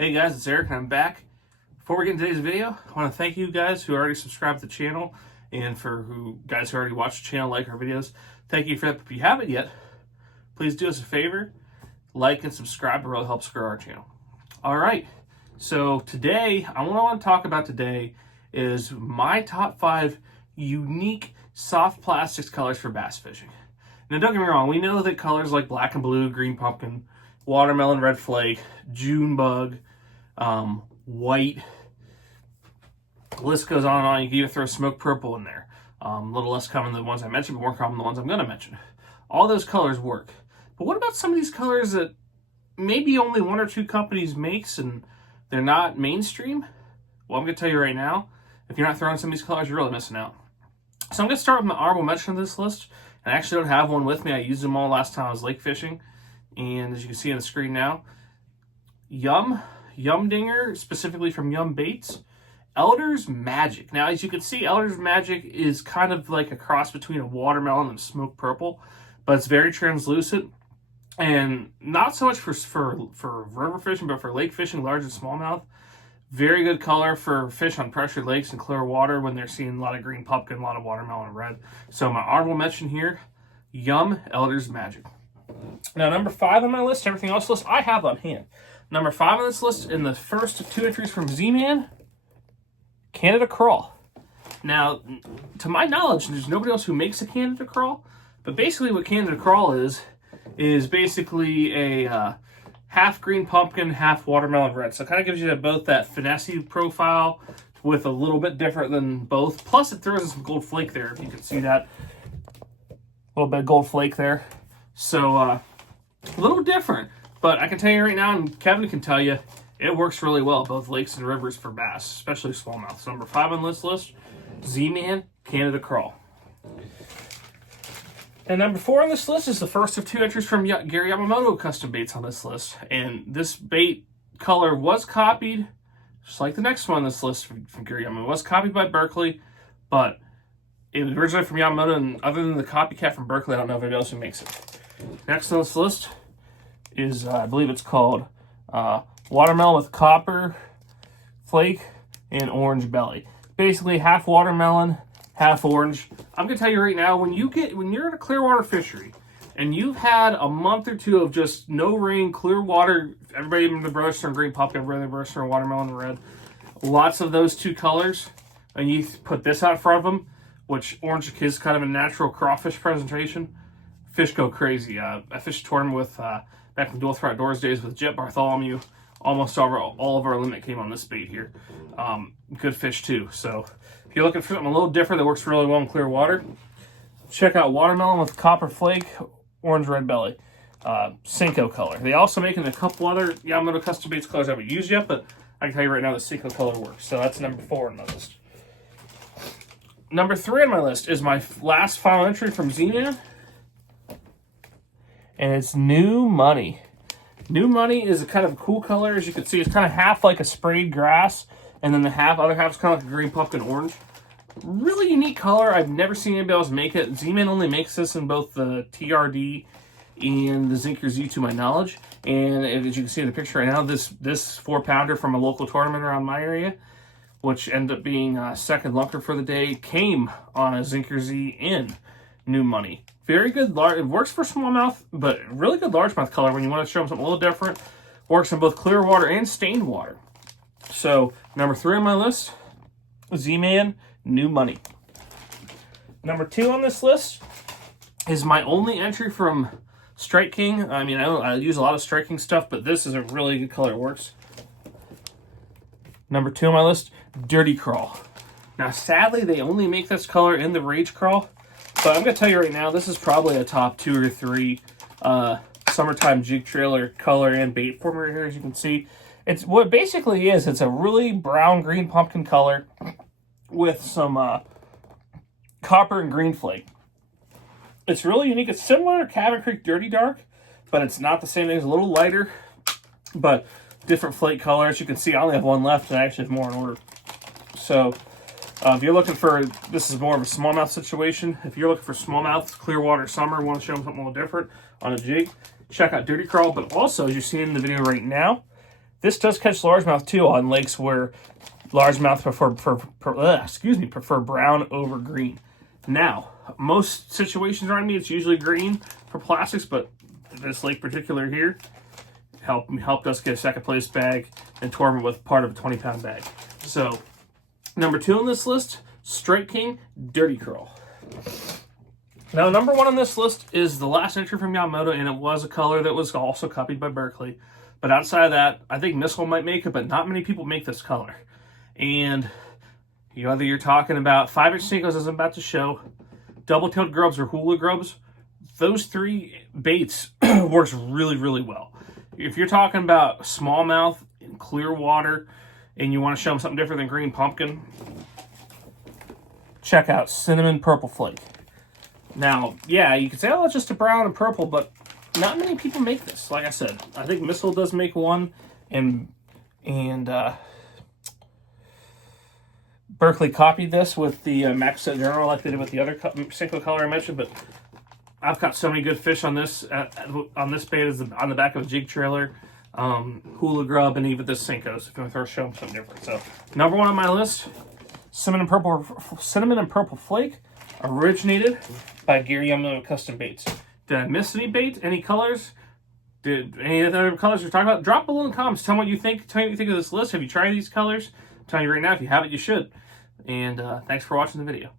Hey guys, it's Eric and I'm back. Before we get into today's video, I want to thank you guys who already subscribed to the channel and for guys who already watch the channel, like our videos. Thank you for that. If you haven't yet, please do us a favor, like and subscribe. It really helps grow our channel. All right, so today, what I want to talk about today is my top 5 unique soft plastics colors for bass fishing. Now don't get me wrong, we know that colors like black and blue, green pumpkin, watermelon, red flake, June bug, white, the list goes on and on. You can even throw smoke purple in there. A little less common than the ones I mentioned, but more common than the ones I'm going to mention. All those colors work. But what about some of these colors that maybe only 1 or 2 companies makes and they're not mainstream? Well, I'm going to tell you right now, if you're not throwing some of these colors, you're really missing out. So I'm going to start with my honorable mention of this list. And I actually don't have one with me. I used them all last time I was lake fishing. And as you can see on the screen now, Yum Dinger, specifically from Yum Baits, Elder's Magic. Now, as you can see, Elder's Magic is kind of like a cross between a watermelon and a smoke purple, but it's very translucent. And not so much for river fishing, but for lake fishing, large and smallmouth. Very good color for fish on pressured lakes and clear water when they're seeing a lot of green pumpkin, a lot of watermelon and red. So my honorable mention here, Yum Elder's Magic. Now, number 5 on my list, everything else list, I have on hand. Number 5 on this list, in the first 2 entries from Z-Man, Canada Crawl. Now, to my knowledge, there's nobody else who makes a Canada Crawl, but basically what Canada Crawl is basically a half green pumpkin, half watermelon red. So it kind of gives you both that finesse profile with a little bit different than both. Plus, it throws in some gold flake there, if you can see that. A little bit of gold flake there. So, a little different, but I can tell you right now, and Kevin can tell you, it works really well, both lakes and rivers for bass, especially smallmouth. So number 5 on this list, Z-Man Canada Crawl. And number 4 on this list is the first of 2 entries from Gary Yamamoto Custom Baits on this list. And this bait color was copied, just like the next one on this list from Gary Yamamoto. It was copied by Berkeley, but it was originally from Yamamoto, and other than the copycat from Berkeley, I don't know if anybody else who makes it. Next on this list is, I believe it's called Watermelon with Copper Flake and Orange Belly. Basically, half watermelon, half orange. I'm going to tell you right now, when you're in a clear water fishery and you've had a month or 2 of just no rain, clear water, everybody in the brothers turn green pumpkin, everybody in the brothers turn watermelon and red, lots of those 2 colors, and you put this out in front of them, which orange is kind of a natural crawfish presentation, fish go crazy. I fished a tournament with, back in Dual Threat Outdoors days with Jet Bartholomew. Almost all of our limit came on this bait here. Good fish too. So if you're looking for something a little different that works really well in clear water, check out Watermelon with Copper Flake, Orange Red Belly, Cinco color. They also make in a couple other Yamamoto Custom Baits colors I haven't used yet, but I can tell you right now the Cinco color works. So that's number 4 on my list. Number 3 on my list is my last final entry from Z-Man, and it's New Money. New Money is a kind of cool color. As you can see, it's kind of half like a sprayed grass, and then the other half is kind of like a green pumpkin orange. Really unique color. I've never seen anybody else make it. Z-Man only makes this in both the TRD and the Zinker Z to my knowledge. And as you can see in the picture right now, this 4-pounder from a local tournament around my area, which ended up being second lunker for the day, came on a Zinker Z in New Money. Very good, it works for smallmouth, but really good largemouth color when you want to show them something a little different. Works in both clear water and stained water. So, number 3 on my list, Z-Man New Money. Number 2 on this list is my only entry from Strike King. I mean, I use a lot of Strike King stuff, but this is a really good color. It works. Number 2 on my list, Dirty Crawl. Now, sadly, they only make this color in the Rage Crawl. But I'm going to tell you right now, this is probably a top 2 or 3 summertime jig trailer color and bait form right here, as you can see. It's what it basically is. It's a really brown green pumpkin color with some copper and green flake. It's really unique. It's similar to Cabin Creek Dirty Dark, but it's not the same thing. It's a little lighter, but different flake color. As you can see, I only have 1 left, and I actually have more in order. So if you're looking for, this is more of a smallmouth situation. If you're looking for smallmouth, clear water summer, want to show them something a little different on a jig, check out Dirty Crawl. But also, as you're seeing in the video right now, This does catch largemouth too on lakes where largemouth prefer brown over green. Now, most situations around me, it's usually green for plastics, but this lake particular here helped us get a second place bag and tournament with part of a 20-pound bag. So, number 2 on this list, Strike King Dirty Curl. Now, number 1 on this list is the last entry from Yamamoto, and it was a color that was also copied by Berkeley. But outside of that, I think Missile might make it, but not many people make this color. And whether you're talking about 5-inch Senkos, as I'm about to show, double-tailed grubs or hula grubs, those 3 baits works really, really well. If you're talking about smallmouth in clear water and you want to show them something different than green pumpkin, check out Cinnamon Purple Flake. Now, yeah, you could say, oh, it's just a brown and purple, but not many people make this. Like I said, I think Missile does make one, and Berkeley copied this with the Max General like they did with the other Senko color I mentioned, but I've caught so many good fish on this bait as on the back of a jig trailer, hula grub, and even this Senko's, if you want to show them something different. So, number 1 on my list, Cinnamon and Purple Flake, originated by Gary Yamamoto Custom Baits. Did I miss any bait? Any colors? Did any of the other colors we're talking about? Drop below in the comments. Tell me what you think. Tell me what you think of this list. Have you tried these colors? I'm telling you right now, if you haven't, you should. And thanks for watching the video.